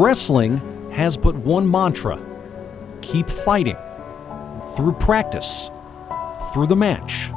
Wrestling has but one mantra: keep fighting. Through practice, through the match,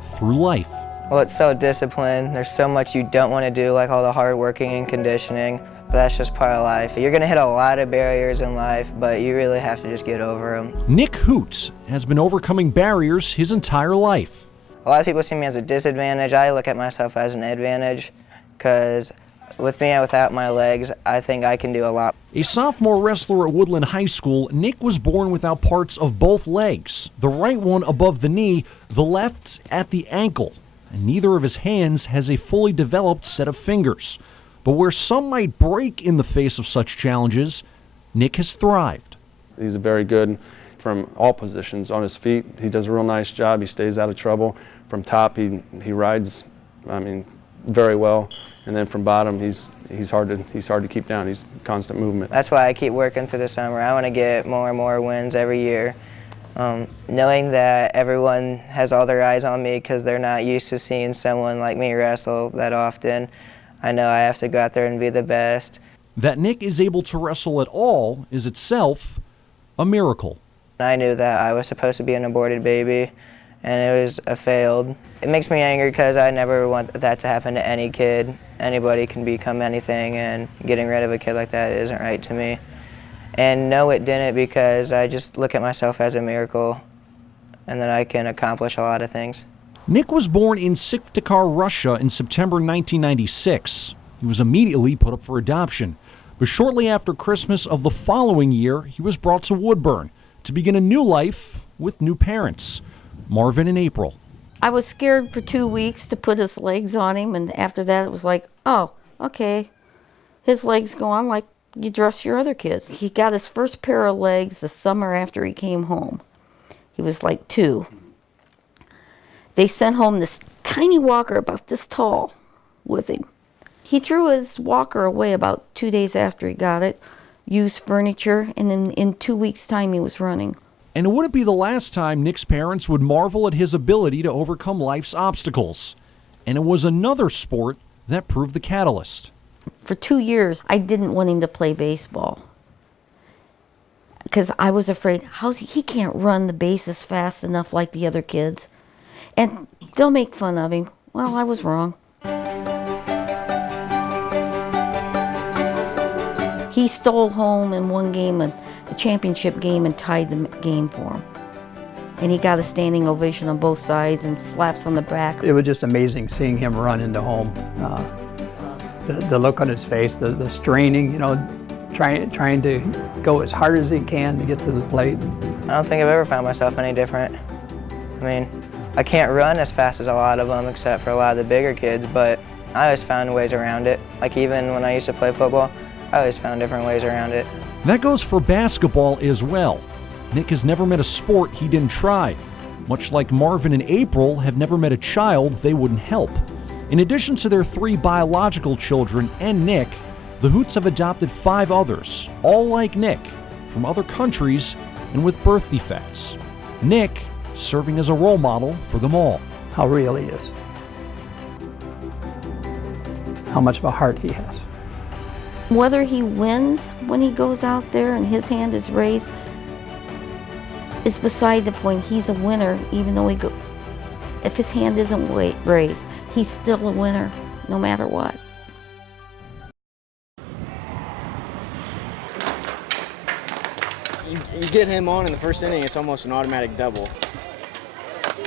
through life. Well, it's so disciplined. There's so much you don't want to do, like all the hard working and conditioning, but that's just part of life. You're going to hit a lot of barriers in life, but you really have to just get over them. Nick Hoot has been overcoming barriers his entire life. A lot of people see me as a disadvantage. I look at myself as an advantage, because with me and without my legs, I think I can do a lot. A sophomore wrestler at Woodland High School, Nick was born without parts of both legs. The right one above the knee, the left at the ankle. And neither of his hands has a fully developed set of fingers. But where some might break in the face of such challenges, Nick has thrived. He's very good from all positions. On his feet, he does a real nice job. He stays out of trouble. From top, he rides, very well. And then from bottom, he's hard to keep down. He's constant movement. That's why I keep working through the summer. I want to get more and more wins every year. Knowing that everyone has all their eyes on me because they're not used to seeing someone like me wrestle that often, I know I have to go out there and be the best. That Nick is able to wrestle at all is itself a miracle. I knew that I was supposed to be an aborted baby, and it was a failed. It makes me angry because I never want that to happen to any kid. Anybody can become anything, and getting rid of a kid like that isn't right to me. And no, it didn't, because I just look at myself as a miracle and that I can accomplish a lot of things. Nick was born in Syktyvkar, Russia in September 1996. He was immediately put up for adoption. But shortly after Christmas of the following year, he was brought to Woodburn to begin a new life with new parents, Marvin and April. I was scared for 2 weeks to put his legs on him, and after that it was like, oh, okay, his legs go on like you dress your other kids. He got his first pair of legs the summer after he came home. He was like 2. They sent home this tiny walker about this tall with him. He threw his walker away about 2 days after he got it, used furniture, and then in 2 weeks' time he was running. And it wouldn't be the last time Nick's parents would marvel at his ability to overcome life's obstacles. And it was another sport that proved the catalyst. For 2 years, I didn't want him to play baseball because I was afraid, he can't run the bases fast enough like the other kids. And they'll make fun of him. Well, I was wrong. He stole home in one game, a championship game, and tied the game for him. And he got a standing ovation on both sides and slaps on the back. It was just amazing seeing him run into home. The look on his face, the straining, trying to go as hard as he can to get to the plate. I don't think I've ever found myself any different. I can't run as fast as a lot of them, except for a lot of the bigger kids, but I always found ways around it. Like even when I used to play football, I always found different ways around it. That goes for basketball as well. Nick has never met a sport he didn't try, much like Marvin and April have never met a child they wouldn't help. In addition to their 3 biological children and Nick, the Hoots have adopted 5 others, all like Nick, from other countries and with birth defects. Nick serving as a role model for them all. How real he is. How much of a heart he has. Whether he wins when he goes out there and his hand is raised is beside the point. He's a winner, even though if his hand isn't raised, he's still a winner, no matter what. You get him on in the first inning, it's almost an automatic double.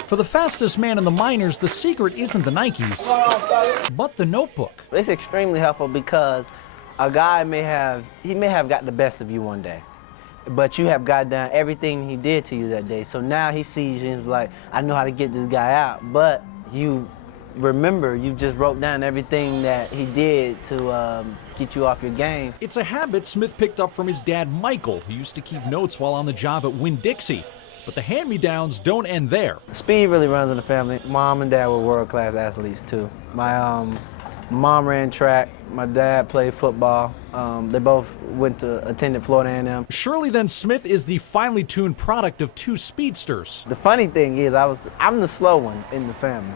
For the fastest man in the minors, the secret isn't the Nikes, but the notebook. It's extremely helpful because a guy may have got the best of you one day, but you have got down everything he did to you that day. So now he sees you and is like, I know how to get this guy out, but you remember, you just wrote down everything that he did to get you off your game. It's a habit Smith picked up from his dad, Michael, who used to keep notes while on the job at Winn-Dixie. But the hand-me-downs don't end there. Speed really runs in the family. Mom and dad were world-class athletes, too. My mom ran track. My dad played football. They both attended Florida A&M. Surely then Smith is the finely tuned product of 2 speedsters. The funny thing is, I'm the slow one in the family.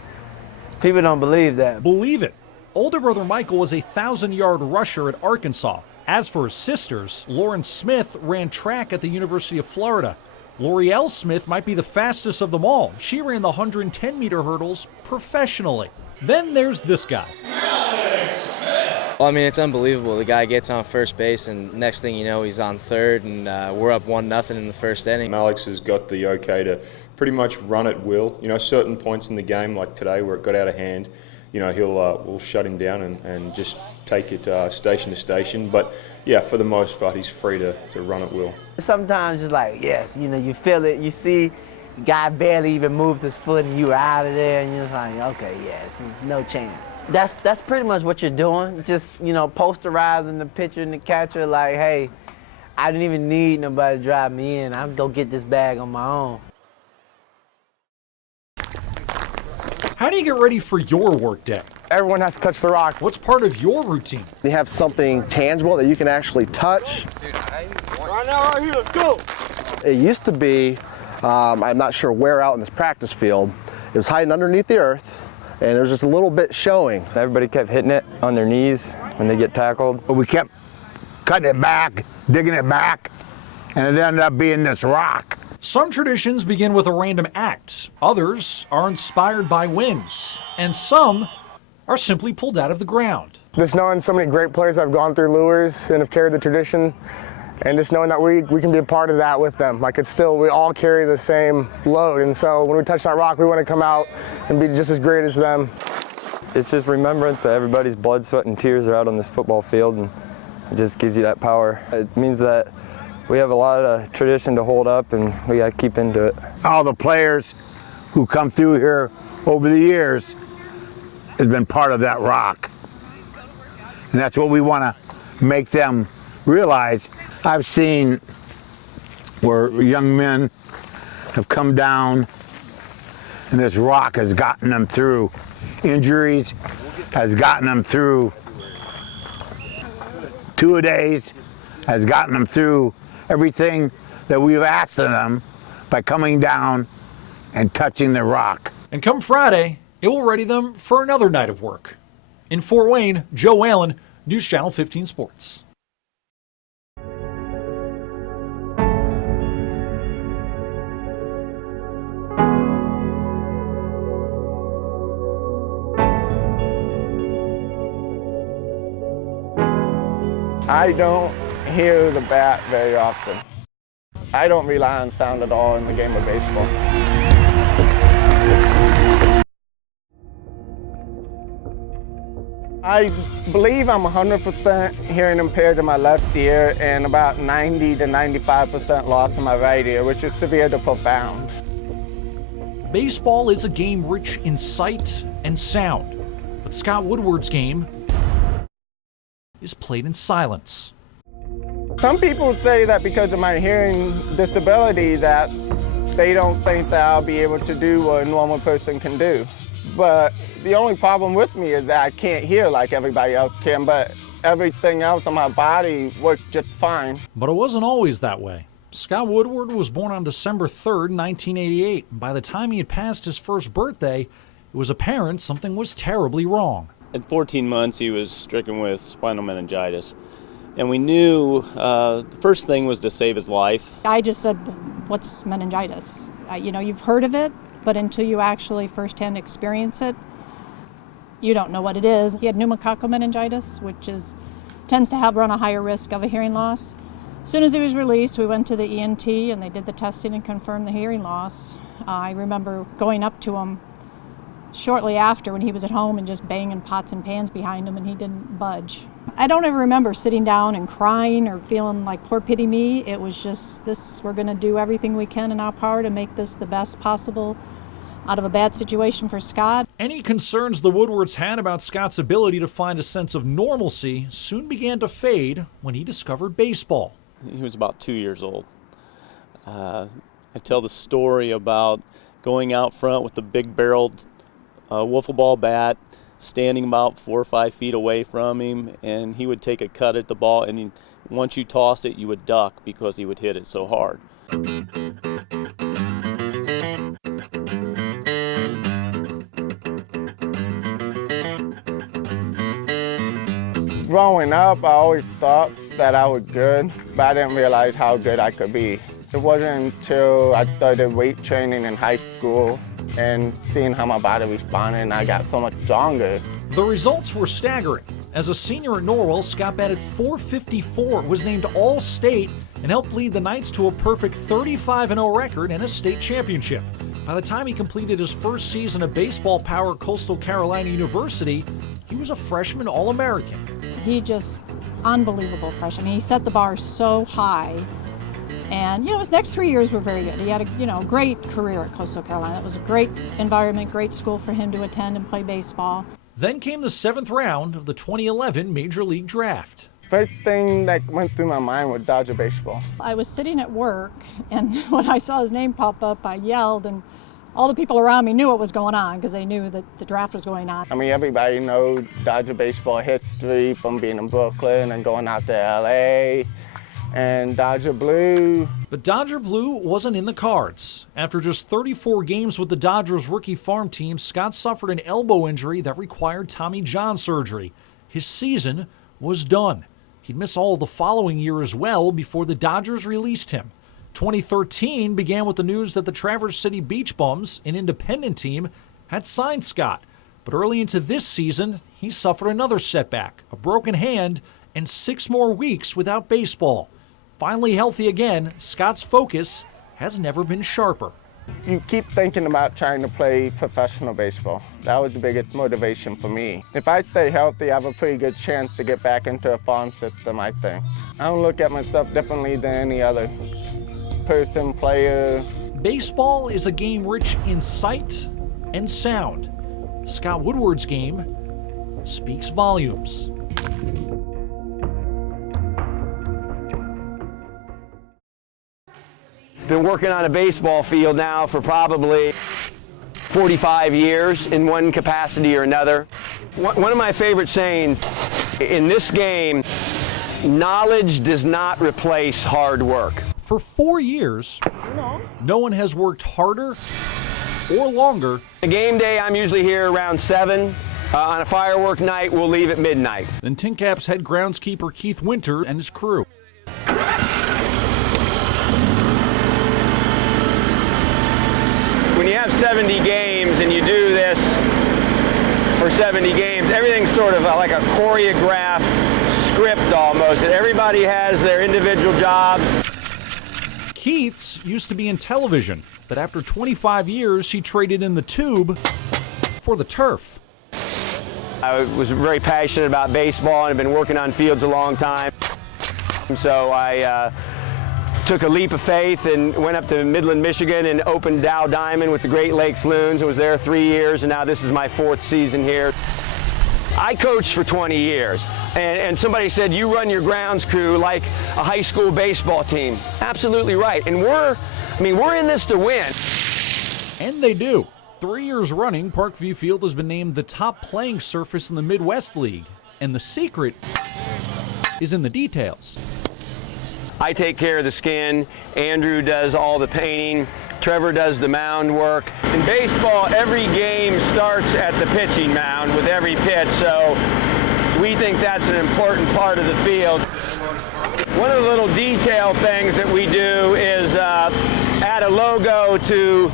People don't believe that. Believe it. Older brother Michael was a 1,000-yard rusher at Arkansas, As for his sisters, Lauren Smith ran track at the University of Florida. L'Oreal Smith might be the fastest of them all. She ran the 110-meter hurdles professionally. Then there's this guy. Well, I mean, it's unbelievable. The guy gets on first base, and next thing you know, he's on third, and we're up 1-0 in the first inning. Alex has got the okay to pretty much run at will. You know, certain points in the game, like today where it got out of hand, you know, we'll shut him down and just take it station to station. But yeah, for the most part, he's free to run at will. Sometimes it's like, yes, you know, you feel it, you see the guy barely even moved his foot and you were out of there and you're like, okay, yes, there's no chance. That's pretty much what you're doing, just, you know, posterizing the pitcher and the catcher like, hey, I didn't even need nobody to drive me in. I'll go get this bag on my own. How do you get ready for your workday? Everyone has to touch the rock. What's part of your routine? You have something tangible that you can actually touch. Right now, right here, let's go. It used to be, I'm not sure where out in this practice field, it was hiding underneath the earth, and there was just a little bit showing. Everybody kept hitting it on their knees when they get tackled. But we kept cutting it back, digging it back, and it ended up being this rock. Some traditions begin with a random act. Others are inspired by wins. And some are simply pulled out of the ground. Just knowing so many great players have gone through lures and have carried the tradition, and just knowing that we can be a part of that with them. Like it's still, we all carry the same load, and so when we touch that rock, we want to come out and be just as great as them. It's just remembrance that everybody's blood, sweat, and tears are out on this football field, and it just gives you that power. It means that we have a lot of tradition to hold up, and we got to keep into it. All the players who come through here over the years has been part of that rock. And that's what we want to make them realize. I've seen where young men have come down and this rock has gotten them through injuries, has gotten them through two-a-days, has gotten them through everything that we've asked of them by coming down and touching the rock. And come Friday, it will ready them for another night of work. In Fort Wayne, Joe Whelan, News Channel 15 Sports. I don't hear the bat very often. I don't rely on sound at all in the game of baseball. I believe I'm 100% hearing impaired in my left ear and about 90 to 95% loss in my right ear, which is severe to profound. Baseball is a game rich in sight and sound, but Scott Woodward's game is played in silence. Some people say that because of my hearing disability that they don't think that I'll be able to do what a normal person can do. But the only problem with me is that I can't hear like everybody else can, but everything else on my body works just fine. But it wasn't always that way. Scott Woodward was born on December 3rd, 1988. And by the time he had passed his first birthday, it was apparent something was terribly wrong. At 14 months, he was stricken with spinal meningitis. And we knew the first thing was to save his life. I just said, what's meningitis? You know, you've heard of it, but until you actually firsthand experience it, you don't know what it is. He had pneumococcal meningitis, which tends to run a higher risk of a hearing loss. As soon as he was released, we went to the ENT and they did the testing and confirmed the hearing loss. I remember going up to him shortly after when he was at home and just banging pots and pans behind him and he didn't budge. I don't ever remember sitting down and crying or feeling like poor pity me. It was just we're gonna do everything we can in our power to make this the best possible out of a bad situation for Scott. Any concerns the Woodwards had about Scott's ability to find a sense of normalcy soon began to fade when he discovered baseball. He was about 2 years old. I tell the story about going out front with the big-barreled wiffle ball bat, standing about 4 or 5 feet away from him, and he would take a cut at the ball, and once you tossed it, you would duck because he would hit it so hard. Growing up, I always thought that I was good, but I didn't realize how good I could be. It wasn't until I started weight training in high school and seeing how my body responded, and I got so much stronger. The results were staggering. As a senior at Norwell, Scott batted .454, was named All-State, and helped lead the Knights to a perfect 35-0 record and a state championship. By the time he completed his first season of baseball power at Coastal Carolina University, he was a freshman All-American. He just, unbelievable freshman. I mean, he set the bar so high. And, his next 3 years were very good. He had a, great career at Coastal Carolina. It was a great environment, great school for him to attend and play baseball. Then came the 7th round of the 2011 Major League Draft. First thing that went through my mind was Dodger baseball. I was sitting at work, and when I saw his name pop up, I yelled, and all the people around me knew what was going on because they knew that the draft was going on. I mean, everybody knows Dodger baseball history from being in Brooklyn and going out to LA. And Dodger Blue. But Dodger Blue wasn't in the cards. After just 34 games with the Dodgers rookie farm team, Scott suffered an elbow injury that required Tommy John surgery. His season was done. He'd miss all the following year as well before the Dodgers released him. 2013 began with the news that the Traverse City Beach Bums, an independent team, had signed Scott. But early into this season, he suffered another setback, a broken hand, and 6 more weeks without baseball. Finally healthy again, Scott's focus has never been sharper. You keep thinking about trying to play professional baseball. That was the biggest motivation for me. If I stay healthy, I have a pretty good chance to get back into a farm system, I think. I don't look at myself differently than any other person, player. Baseball is a game rich in sight and sound. Scott Woodward's game speaks volumes. Been working on a baseball field now for probably 45 years in one capacity or another. One of my favorite sayings in this game, knowledge does not replace hard work. For 4 years, no one has worked harder or longer. A game day, I'm usually here around 7. On a firework night, we'll leave at midnight. Then Tin Cap's head groundskeeper Keith Winter and his crew. When you have 70 games and you do this for 70 games, everything's sort of like a choreographed script almost. Everybody has their individual jobs. Keith's used to be in television, but after 25 years, he traded in the tube for the turf. I was very passionate about baseball and have been working on fields a long time. So I took a leap of faith and went up to Midland, Michigan and opened Dow Diamond with the Great Lakes Loons. I was there 3 years and now this is my 4th season here. I coached for 20 years and somebody said, you run your grounds crew like a high school baseball team. Absolutely right. And we're in this to win. And they do. 3 years running, Parkview Field has been named the top playing surface in the Midwest League. And the secret is in the details. I take care of the skin, Andrew does all the painting, Trevor does the mound work. In baseball, every game starts at the pitching mound with every pitch, so we think that's an important part of the field. One of the little detail things that we do is add a logo to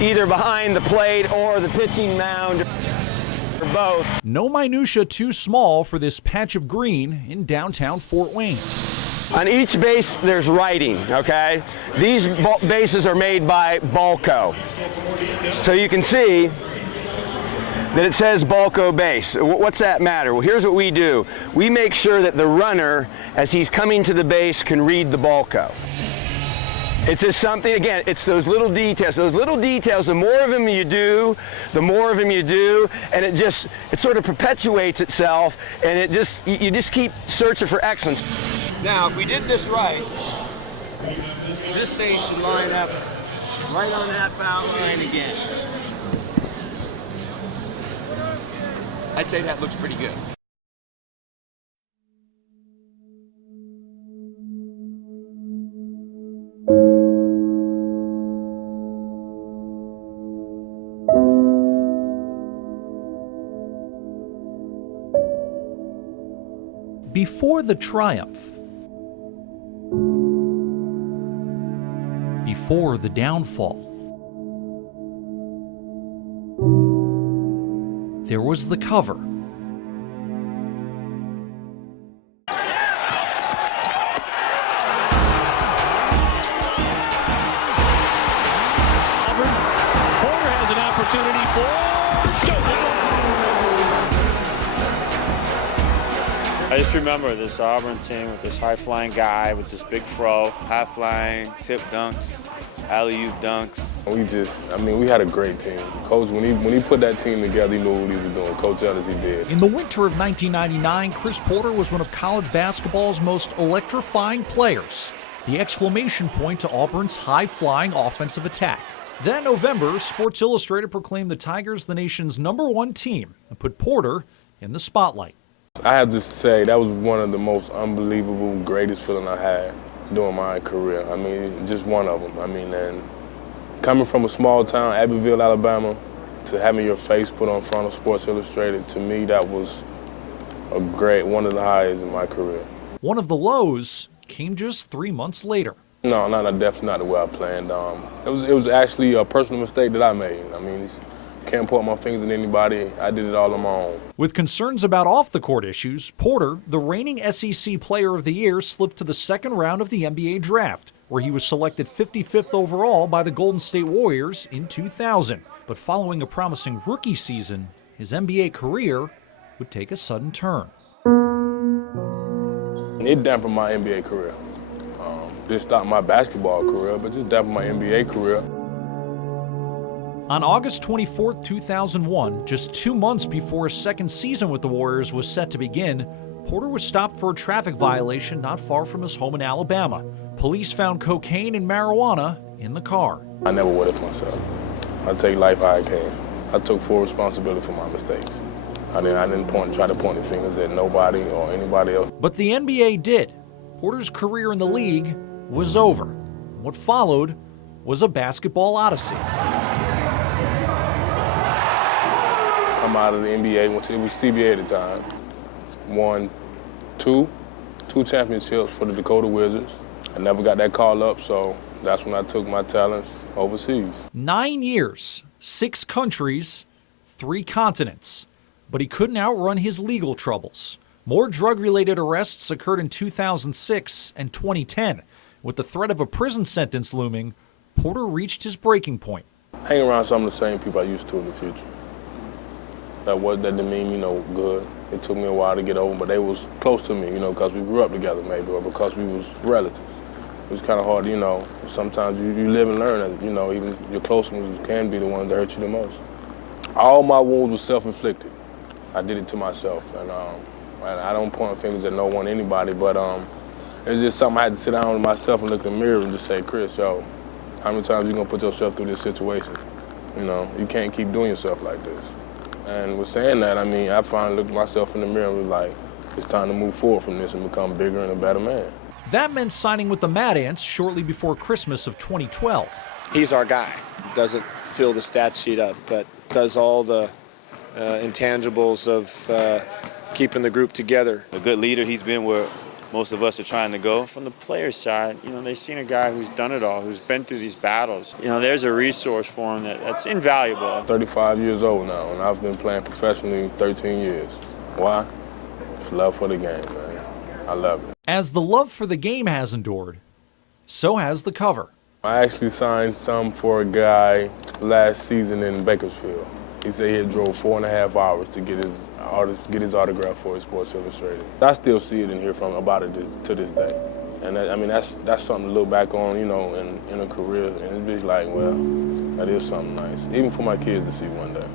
either behind the plate or the pitching mound, or both. No minutia too small for this patch of green in downtown Fort Wayne. On each base, there's writing, okay? These bases are made by Balco. So you can see that it says Balco base. What's that matter? Well, here's what we do. We make sure that the runner, as he's coming to the base, can read the Balco. It's just something, again, it's those little details. Those little details, the more of them you do, the more of them you do, and it sort of perpetuates itself, and you just keep searching for excellence. Now, if we did this right, this base should line up right on that foul line again. I'd say that looks pretty good. Before the triumph, before the downfall. There was the cover. Porter has an opportunity for showdown. I just remember this Auburn team with this high-flying guy with this big fro, high-flying tip dunks, alley-oop dunks. We had a great team. Coach, when he put that team together, he knew what he was doing. Coach Ellis, he did. In the winter of 1999, Chris Porter was one of college basketball's most electrifying players, the exclamation point to Auburn's high-flying offensive attack. That November, Sports Illustrated proclaimed the Tigers the nation's #1 team and put Porter in the spotlight. I have to say that was one of the most unbelievable, greatest feeling I had during my career. Just one of them. And coming from a small town, Abbeville, Alabama, to having your face put on front of Sports Illustrated, to me, that was one of the highs in my career. One of the lows came just 3 months later. No, definitely not the way I planned. It was actually a personal mistake that I made. Can't point my fingers at anybody. I did it all on my own. With concerns about off-the-court issues, Porter, the reigning SEC Player of the Year, slipped to the second round of the NBA draft, where he was selected 55th overall by the Golden State Warriors in 2000. But following a promising rookie season, his NBA career would take a sudden turn. It dampened my NBA career. Didn't stop my basketball career, but just dampened my NBA career. On August 24, 2001, just 2 months before his second season with the Warriors was set to begin, Porter was stopped for a traffic violation not far from his home in Alabama. Police found cocaine and marijuana in the car. I never would have myself. I take life how I can. I took full responsibility for my mistakes. I didn't try to point the fingers at nobody or anybody else. But the NBA did. Porter's career in the league was over. What followed was a basketball odyssey. I'm out of the NBA, it was CBA at the time. Won two championships for the Dakota Wizards. I never got that call up, so that's when I took my talents overseas. 9 years, 6 countries, 3 continents. But he couldn't outrun his legal troubles. More drug-related arrests occurred in 2006 and 2010. With the threat of a prison sentence looming, Porter reached his breaking point. Hang around some of the same people I used to in the future. That didn't mean me no good. It took me a while to get over, but they was close to me, because we grew up together maybe, or because we was relatives. It was kind of hard, sometimes you live and learn, and, even your close ones can be the ones that hurt you the most. All my wounds were self-inflicted. I did it to myself, and I don't point fingers at no one, anybody, but it's just something I had to sit down with myself and look in the mirror and just say, Chris, how many times you gonna put yourself through this situation? You can't keep doing yourself like this. And with saying that, I finally looked at myself in the mirror and was like, it's time to move forward from this and become bigger and a better man. That meant signing with the Mad Ants shortly before Christmas of 2012. He's our guy. Doesn't fill the stat sheet up, but does all the intangibles of keeping the group together. A good leader, he's been where most of us are trying to go. From the players' side, they've seen a guy who's done it all, who's been through these battles. There's a resource for him that's invaluable. I'm 35 years old now, and I've been playing professionally 13 years. Why? It's love for the game, man. I love it. As the love for the game has endured, so has the cover. I actually signed some for a guy last season in Bakersfield. He said he had drove 4.5 hours to get his autograph for his Sports Illustrated. I still see it and hear about it to this day. And that's something to look back on, in a career, and it's just like, well, that is something nice, even for my kids to see one day.